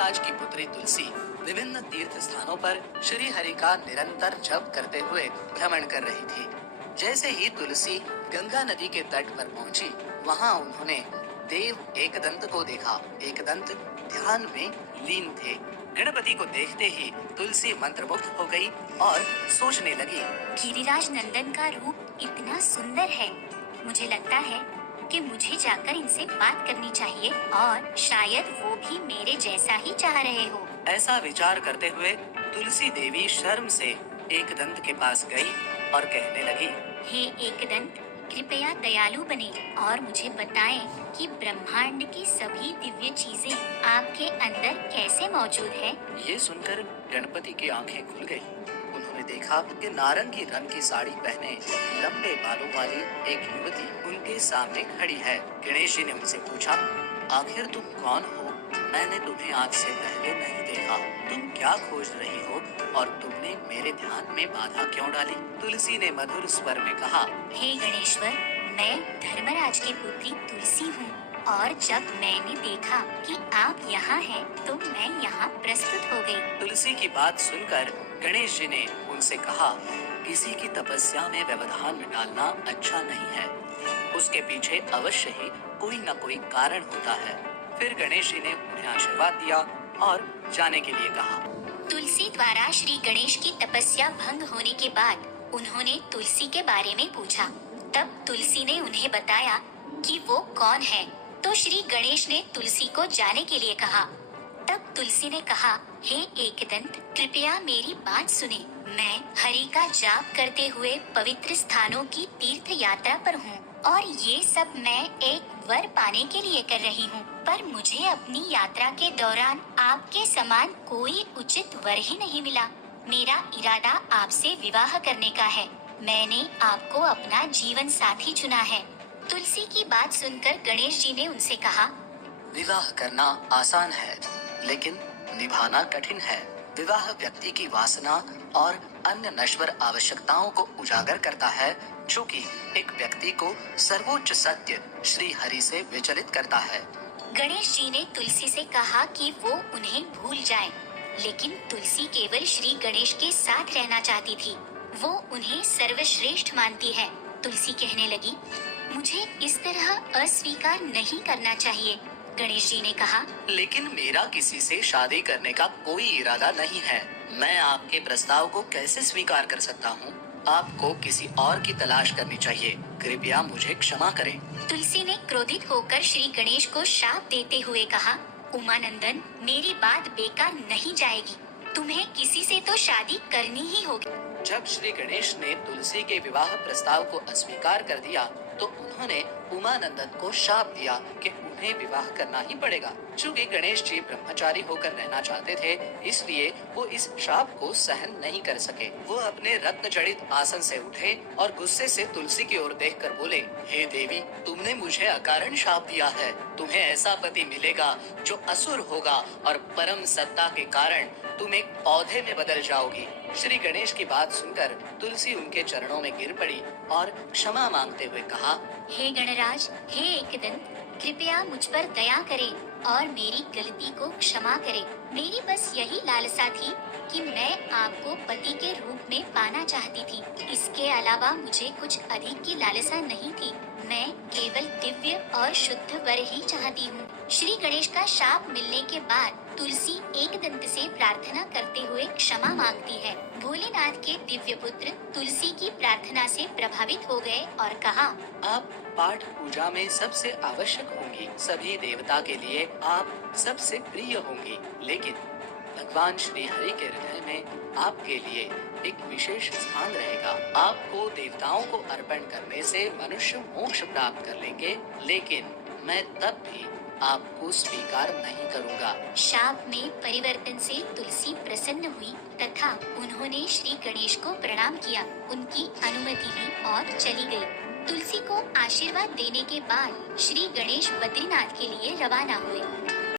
गंगाराज की पुत्री तुलसी विभिन्न तीर्थ स्थानों पर श्री हरि का निरंतर जप करते हुए भ्रमण कर रही थी। जैसे ही तुलसी गंगा नदी के तट पर पहुंची, वहां उन्होंने देव एकदंत को देखा। एकदंत ध्यान में लीन थे। गणपति को देखते ही तुलसी मंत्रमुग्ध हो गई और सोचने लगी, गिरिराज नंदन का रूप इतना सुंदर है, मुझे लगता है कि मुझे जाकर इनसे बात करनी चाहिए और शायद वो भी मेरे जैसा ही चाह रहे हो। ऐसा विचार करते हुए तुलसी देवी शर्म से एकदंत के पास गई और कहने लगी, हे एकदंत, कृपया दयालु बने और मुझे बताएं कि ब्रह्मांड की सभी दिव्य चीजें आपके अंदर कैसे मौजूद है। ये सुनकर गणपति की आंखें खुल गई। उन्होंने देखा कि नारंगी रंग की साड़ी पहने लंबे बालों वाली एक युवती उनके सामने खड़ी है। गणेश जी ने उनसे पूछा, आखिर तुम कौन हो? मैंने तुम्हें आज से पहले नहीं देखा। तुम क्या खोज रही हो और तुमने मेरे ध्यान में बाधा क्यों डाली? तुलसी ने मधुर स्वर में कहा, हे गणेश्वर, मैं धर्मराज की पुत्री तुलसी हूँ और जब मैंने देखा कि आप यहाँ हैं, तो मैं यहाँ प्रस्तुत हो गई। तुलसी की बात सुनकर गणेश जी ने उनसे कहा, किसी की तपस्या में व्यवधान में डालना अच्छा नहीं है। उसके पीछे अवश्य ही कोई न कोई कारण होता है। फिर गणेश जी ने उन्हें आशीर्वाद दिया और जाने के लिए कहा। तुलसी द्वारा श्री गणेश की तपस्या भंग होने के बाद उन्होंने तुलसी के बारे में पूछा। तब तुलसी ने उन्हें बताया कि वो कौन है। तो श्री गणेश ने तुलसी को जाने के लिए कहा। तब तुलसी ने कहा, हे एकदंत, कृपया मेरी बात सुने। मैं हरि का जाप करते हुए पवित्र स्थानों की तीर्थ यात्रा पर हूँ और ये सब मैं एक वर पाने के लिए कर रही हूँ। पर मुझे अपनी यात्रा के दौरान आपके समान कोई उचित वर ही नहीं मिला। मेरा इरादा आपसे विवाह करने का है। मैंने आपको अपना जीवन साथी चुना है। तुलसी की बात सुनकर गणेश जी ने उनसे कहा, विवाह करना आसान है, लेकिन निभाना कठिन है। विवाह व्यक्ति की वासना और अन्य नश्वर आवश्यकताओं को उजागर करता है, जो कि एक व्यक्ति को सर्वोच्च सत्य श्री हरि से विचलित करता है। गणेश जी ने तुलसी से कहा कि वो उन्हें भूल जाएं, लेकिन तुलसी केवल श्री गणेश के साथ रहना चाहती थी। वो उन्हें सर्वश्रेष्ठ मानती है। तुलसी कहने लगी, मुझे इस तरह अस्वीकार नहीं करना चाहिए। गणेश जी ने कहा, लेकिन मेरा किसी से शादी करने का कोई इरादा नहीं है। मैं आपके प्रस्ताव को कैसे स्वीकार कर सकता हूँ? आपको किसी और की तलाश करनी चाहिए। कृपया मुझे क्षमा करें। तुलसी ने क्रोधित होकर श्री गणेश को शाप देते हुए कहा, उमानंदन, मेरी बात बेकार नहीं जाएगी। तुम्हें किसी से तो शादी करनी ही होगी। जब श्री गणेश ने तुलसी के विवाह प्रस्ताव को अस्वीकार कर दिया, तो उन्होंने उमानंदन को शाप दिया कि उन्हें विवाह करना ही पड़ेगा। चूँकि गणेश जी ब्रह्मचारी होकर रहना चाहते थे, इसलिए वो इस शाप को सहन नहीं कर सके। वो अपने रत्न जड़ित आसन से उठे और गुस्से से तुलसी की ओर देखकर बोले, हे देवी, तुमने मुझे अकारण शाप दिया है। तुम्हें ऐसा पति मिलेगा जो असुर होगा और परम सत्ता के कारण तुम एक पौधे में बदल जाओगी। श्री गणेश की बात सुनकर तुलसी उनके चरणों में गिर पड़ी और क्षमा मांगते हुए कहा, हे गणराज, हे एकदंत, कृपया मुझ पर दया करें और मेरी गलती को क्षमा करें। मेरी बस यही लालसा थी कि मैं आपको पति के रूप में पाना चाहती थी। इसके अलावा मुझे कुछ अधिक की लालसा नहीं थी। मैं केवल दिव्य और शुद्ध वर ही चाहती हूँ। श्री गणेश का शाप मिलने के बाद तुलसी एकदंत से प्रार्थना करते हुए क्षमा मांगती है। भोलेनाथ के दिव्य पुत्र तुलसी की प्रार्थना से प्रभावित हो गए और कहा, आप पाठ पूजा में सबसे आवश्यक होंगी। सभी देवता के लिए आप सबसे प्रिय होंगी, लेकिन भगवान श्री हरि के हृदय में आपके लिए एक विशेष स्थान रहेगा। आपको देवताओं को अर्पण करने से मनुष्य मोक्ष प्राप्त कर लेंगे, लेकिन मैं तब भी आपको स्वीकार नहीं करूंगा। शाप में परिवर्तन से तुलसी प्रसन्न हुई तथा उन्होंने श्री गणेश को प्रणाम किया, उनकी अनुमति ली और चली गई। तुलसी को आशीर्वाद देने के बाद श्री गणेश बद्रीनाथ के लिए रवाना हुए।